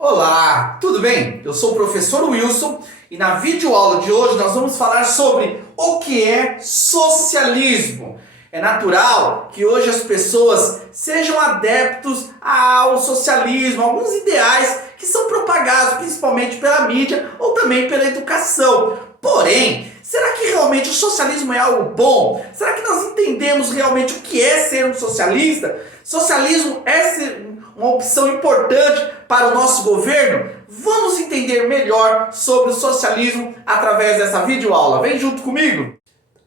Olá, tudo bem? Eu sou o professor Wilson e na videoaula de hoje nós vamos falar sobre o que é socialismo. É natural que hoje as pessoas sejam adeptos ao socialismo, alguns ideais que são propagados principalmente pela mídia ou também pela educação. Porém, será que realmente o socialismo é algo bom? Será que nós entendemos realmente o que é ser um socialista? Socialismo é uma opção importante para o nosso governo? Vamos entender melhor sobre o socialismo através dessa videoaula. Vem junto comigo!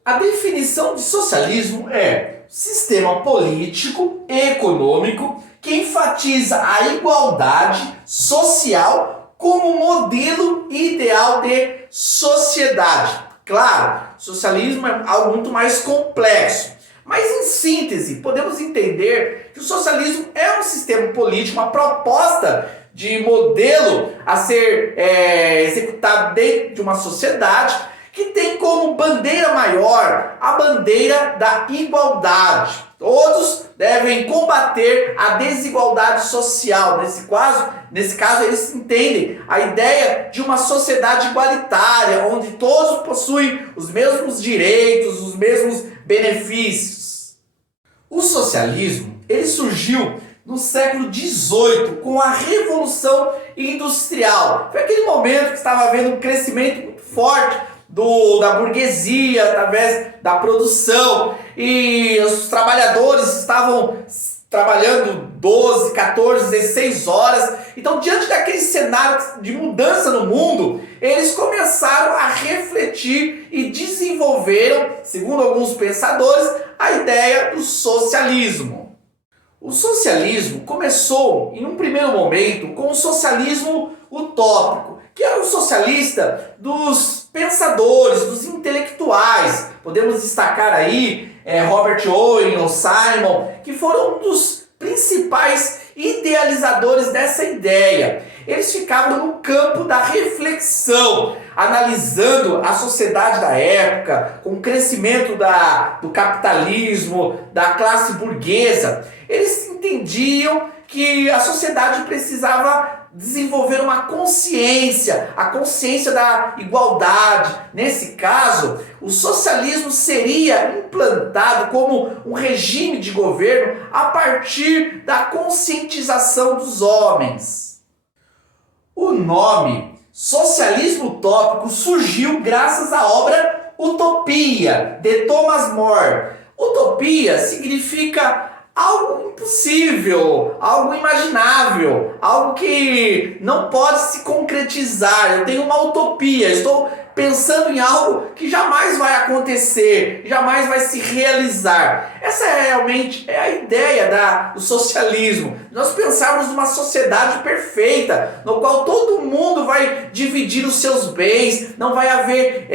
A definição de socialismo é sistema político e econômico que enfatiza a igualdade social como modelo ideal de sociedade. Claro, socialismo é algo muito mais complexo. Mas em síntese, podemos entender que o socialismo é um sistema político, uma proposta de modelo a ser executado dentro de uma sociedade que tem como bandeira maior a bandeira da igualdade. Todos devem combater a desigualdade social. Nesse caso, eles entendem a ideia de uma sociedade igualitária, onde todos possuem os mesmos direitos, os mesmos benefícios. O socialismo ele surgiu no século XVIII com a Revolução Industrial. Foi aquele momento que estava havendo um crescimento muito forte da burguesia através da produção e os trabalhadores estavam trabalhando 12, 14, 16 horas. Então, diante daquele cenário de mudança no mundo, eles começaram a refletir e desenvolveram, segundo alguns pensadores, a ideia do socialismo. O socialismo começou, em um primeiro momento, com o socialismo utópico, que era o socialista dos pensadores, dos intelectuais. Podemos destacar aí Robert Owen ou Simon, que foram um dos principais idealizadores dessa ideia. Eles ficavam no campo da reflexão, analisando a sociedade da época, com o crescimento do capitalismo, da classe burguesa. Eles entendiam que a sociedade precisava desenvolver uma consciência, a consciência da igualdade. Nesse caso, o socialismo seria implantado como um regime de governo a partir da conscientização dos homens. O nome socialismo utópico surgiu graças à obra Utopia, de Thomas More. Utopia significa algo impossível, algo imaginável, algo que não pode se concretizar. Eu tenho uma utopia, estou pensando em algo que jamais vai acontecer, jamais vai se realizar. Essa realmente é a ideia do socialismo. Nós pensarmos numa sociedade perfeita, no qual todo mundo vai dividir os seus bens, não vai haver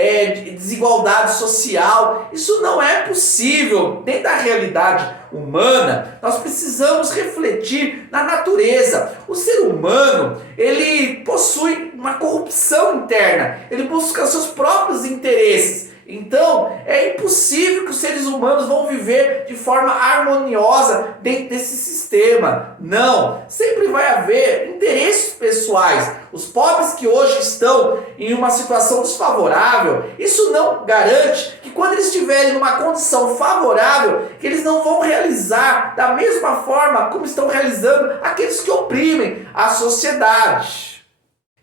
desigualdade social. Isso não é possível dentro da realidade humana. Nós precisamos refletir na natureza. O ser humano, ele possui uma corrupção interna, ele busca seus próprios interesses. Então, é impossível que os seres humanos vão viver de forma harmoniosa dentro desse sistema. Não, sempre vai haver interesses pessoais. Os pobres que hoje estão em uma situação desfavorável, isso não garante que quando eles estiverem numa condição favorável, que eles não vão realizar da mesma forma como estão realizando aqueles que oprimem a sociedade.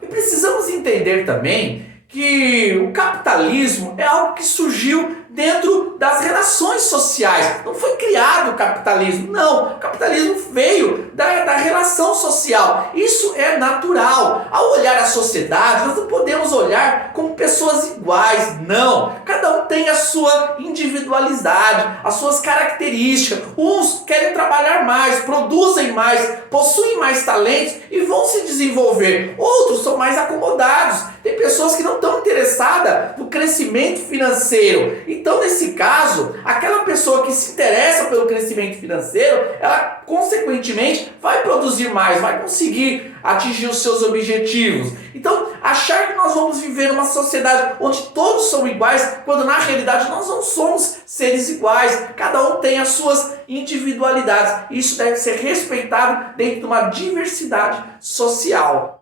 E precisamos entender também que o capitalismo é algo que surgiu dentro das relações sociais. Não foi criado o capitalismo, não. O capitalismo veio da relação social. Isso é natural. Ao olhar a sociedade, nós não podemos olhar como pessoas iguais, não. Cada um tem a sua individualidade, as suas características. Uns querem trabalhar mais, produzem mais, possuem mais talentos e vão se desenvolver. Outros são mais acomodados. Tem pessoas que não estão interessadas no crescimento financeiro. Então, nesse caso, aquela pessoa que se interessa pelo crescimento financeiro, ela, consequentemente, vai produzir mais, vai conseguir atingir os seus objetivos. Então, achar que nós vamos viver numa sociedade onde todos são iguais, quando na realidade nós não somos seres iguais. Cada um tem as suas individualidades. Isso deve ser respeitado dentro de uma diversidade social.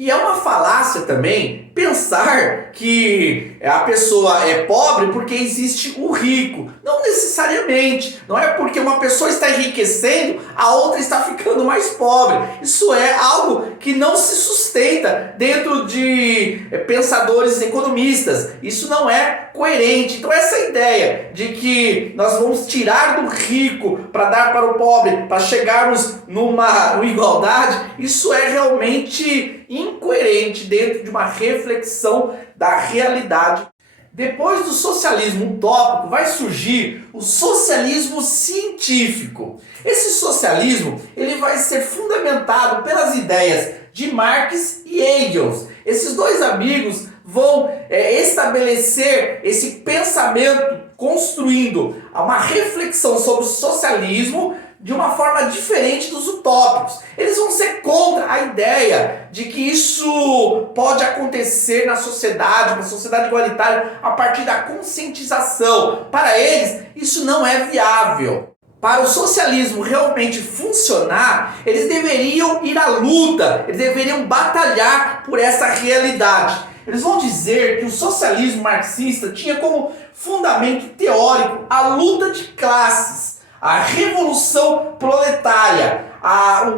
E é uma falácia também pensar que a pessoa é pobre porque existe o rico. Não necessariamente. Não é porque uma pessoa está enriquecendo, a outra está ficando mais pobre. Isso é algo que não se sustenta dentro de pensadores economistas. Isso não é coerente. Então essa ideia de que nós vamos tirar do rico para dar para o pobre, para chegarmos numa igualdade, isso é realmente incoerente dentro de uma reflexão da realidade. Depois do socialismo utópico vai surgir o socialismo científico. Esse socialismo ele vai ser fundamentado pelas ideias de Marx e Engels. Esses dois amigos vão estabelecer esse pensamento construindo uma reflexão sobre o socialismo de uma forma diferente dos utópicos. Eles vão ser contra a ideia de que isso pode acontecer na sociedade, uma sociedade igualitária, a partir da conscientização. Para eles, isso não é viável. Para o socialismo realmente funcionar, eles deveriam ir à luta, eles deveriam batalhar por essa realidade. Eles vão dizer que o socialismo marxista tinha como fundamento teórico a luta de classes, a revolução proletária,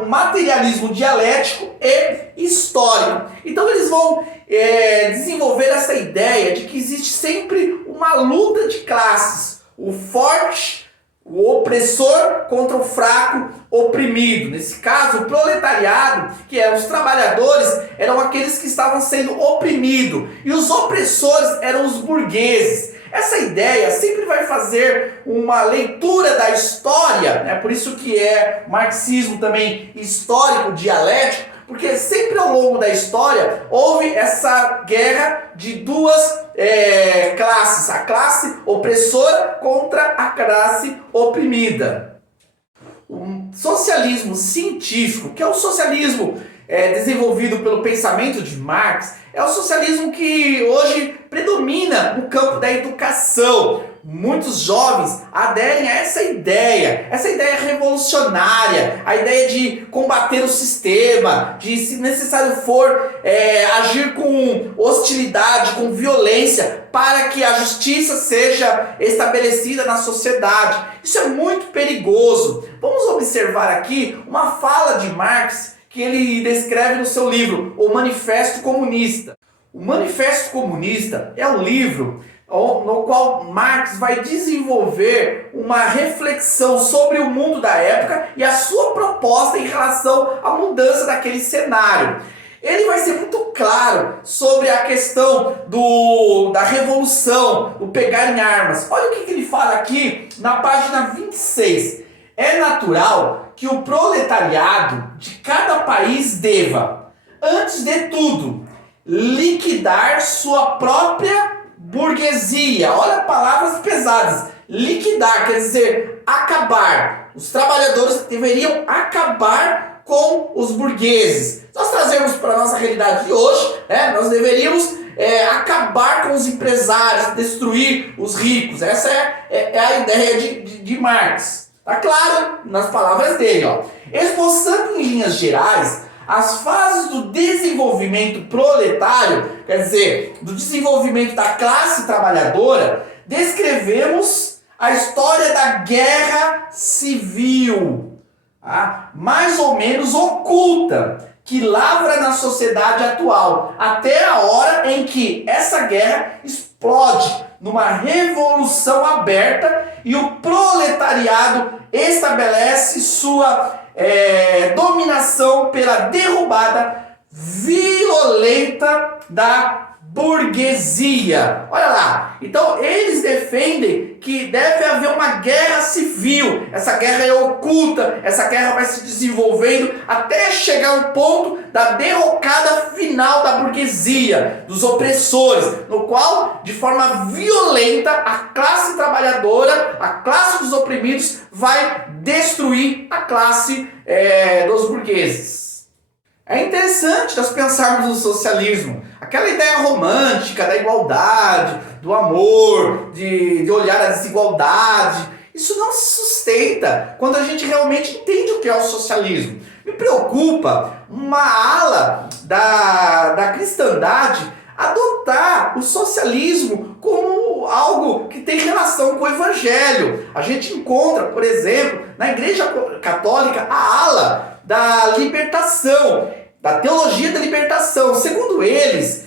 o materialismo dialético e histórico. Então eles vão desenvolver essa ideia de que existe sempre uma luta de classes, o forte, o opressor contra o fraco oprimido. Nesse caso, o proletariado, que eram os trabalhadores, eram aqueles que estavam sendo oprimidos, e os opressores eram os burgueses. Essa ideia sempre vai fazer uma leitura da história, né? Por isso que é marxismo também histórico, dialético, porque sempre ao longo da história houve essa guerra de duas classes, a classe opressora contra a classe oprimida. O socialismo científico, que é o socialismo desenvolvido pelo pensamento de Marx, é o socialismo que hoje predomina no campo da educação. Muitos jovens aderem a essa ideia revolucionária, a ideia de combater o sistema, de, se necessário for, agir com hostilidade, com violência, para que a justiça seja estabelecida na sociedade. Isso é muito perigoso. Vamos observar aqui uma fala de Marx que ele descreve no seu livro, O Manifesto Comunista. O Manifesto Comunista é um livro no qual Marx vai desenvolver uma reflexão sobre o mundo da época e a sua proposta em relação à mudança daquele cenário. Ele vai ser muito claro sobre a questão da revolução, do pegar em armas. Olha o que ele fala aqui na página 26. É natural que o proletariado de cada país deva, antes de tudo, liquidar sua própria burguesia. Olha palavras pesadas. Liquidar quer dizer acabar. Os trabalhadores deveriam acabar com os burgueses. Nós trazemos para a nossa realidade de hoje, nós deveríamos acabar com os empresários, destruir os ricos. Essa é a ideia de Marx. Está claro nas palavras dele, ó. Esboçando em linhas gerais as fases do desenvolvimento proletário, quer dizer, do desenvolvimento da classe trabalhadora, descrevemos a história da guerra civil, mais ou menos oculta, que lavra na sociedade atual, até a hora em que essa guerra explode numa revolução aberta e o proletariado estabelece sua dominação pela derrubada violenta da burguesia. Olha lá, então eles defendem que deve haver uma guerra civil. Essa guerra é oculta, essa guerra vai se desenvolvendo até chegar ao ponto da derrocada final da burguesia, dos opressores, no qual, de forma violenta, a classe trabalhadora, a classe dos oprimidos, vai destruir a classe dos burgueses. É interessante nós pensarmos no socialismo, aquela ideia romântica da igualdade, do amor, de olhar a desigualdade. Isso não se sustenta quando a gente realmente entende o que é o socialismo. Me preocupa uma ala da cristandade adotar o socialismo como algo que tem relação com o evangelho. A gente encontra, por exemplo, na Igreja Católica, a ala da libertação, da teologia da libertação. Segundo eles,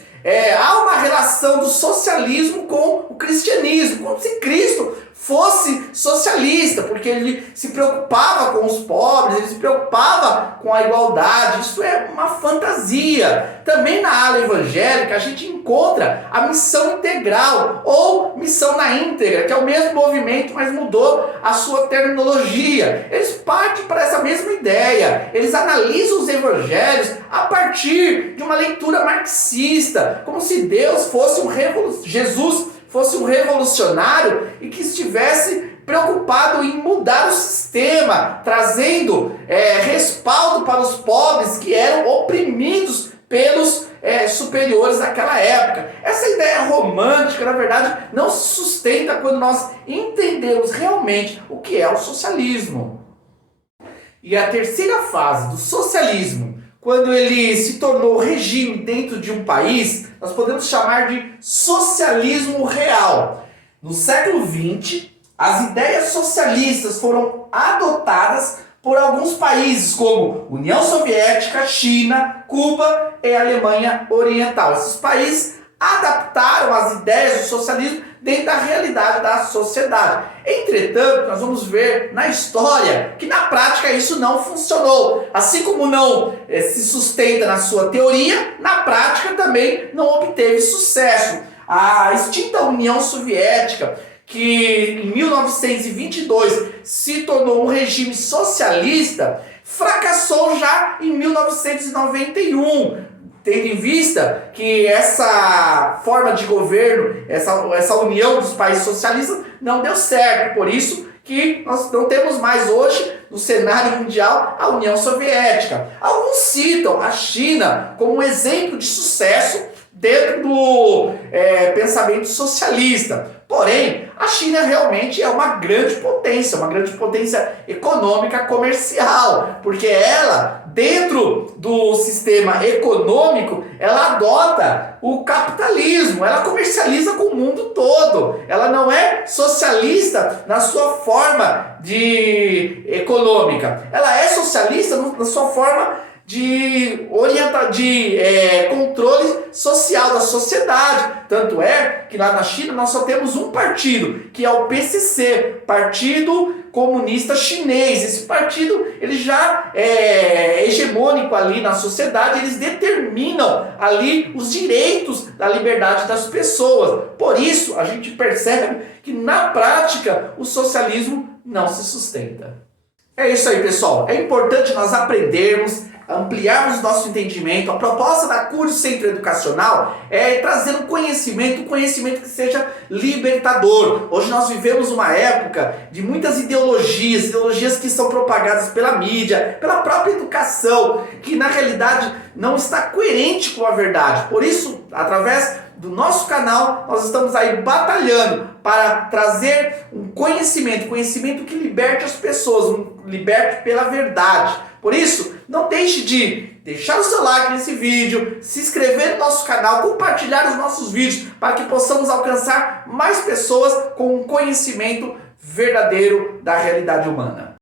há uma relação do socialismo com o cristianismo, como se Cristo fosse socialista, porque ele se preocupava com os pobres, ele se preocupava com a igualdade. Isso é uma fantasia. Também na ala evangélica a gente encontra a missão integral ou missão na íntegra, que é o mesmo movimento, mas mudou a sua terminologia. Eles partem para essa mesma ideia. Eles analisam os evangelhos a partir de uma leitura marxista, como se Deus fosse Jesus fosse um revolucionário e que estivesse preocupado em mudar o sistema, trazendo respaldo para os pobres que eram oprimidos pelos superiores daquela época. Essa ideia romântica, na verdade, não se sustenta quando nós entendemos realmente o que é o socialismo. E a terceira fase do socialismo, quando ele se tornou regime dentro de um país, nós podemos chamar de socialismo real. No século XX, as ideias socialistas foram adotadas por alguns países como União Soviética, China, Cuba e Alemanha Oriental. Esses países adaptaram as ideias do socialismo dentro da realidade da sociedade. Entretanto, nós vamos ver na história que na prática isso não funcionou. Assim como não se sustenta na sua teoria, na prática também não obteve sucesso. A extinta União Soviética, que em 1922 se tornou um regime socialista, fracassou já em 1991. Tendo em vista que essa forma de governo, essa união dos países socialistas não deu certo. Por isso que nós não temos mais hoje no cenário mundial a União Soviética. Alguns citam a China como um exemplo de sucesso dentro do pensamento socialista. Porém, a China realmente é uma grande potência econômica comercial, porque ela, dentro do sistema econômico, ela adota o capitalismo, ela comercializa com o mundo todo. Ela não é socialista na sua forma de econômica, ela é socialista na sua forma de controle social da sociedade. Tanto é que lá na China nós só temos um partido, que é o PCC, Partido Comunista Chinês. Esse partido ele já é hegemônico ali na sociedade, eles determinam ali os direitos da liberdade das pessoas. Por isso a gente percebe que na prática o socialismo não se sustenta. É isso aí, pessoal. É importante nós aprendermos, ampliarmos nosso entendimento. A proposta da Cúrio Centro Educacional é trazer um conhecimento que seja libertador. Hoje nós vivemos uma época de muitas ideologias que são propagadas pela mídia, pela própria educação, que na realidade não está coerente com a verdade. Por isso, através do nosso canal, nós estamos aí batalhando para trazer um conhecimento que liberte as pessoas, liberte pela verdade. Por isso, não deixe de deixar o seu like nesse vídeo, se inscrever no nosso canal, compartilhar os nossos vídeos para que possamos alcançar mais pessoas com um conhecimento verdadeiro da realidade humana.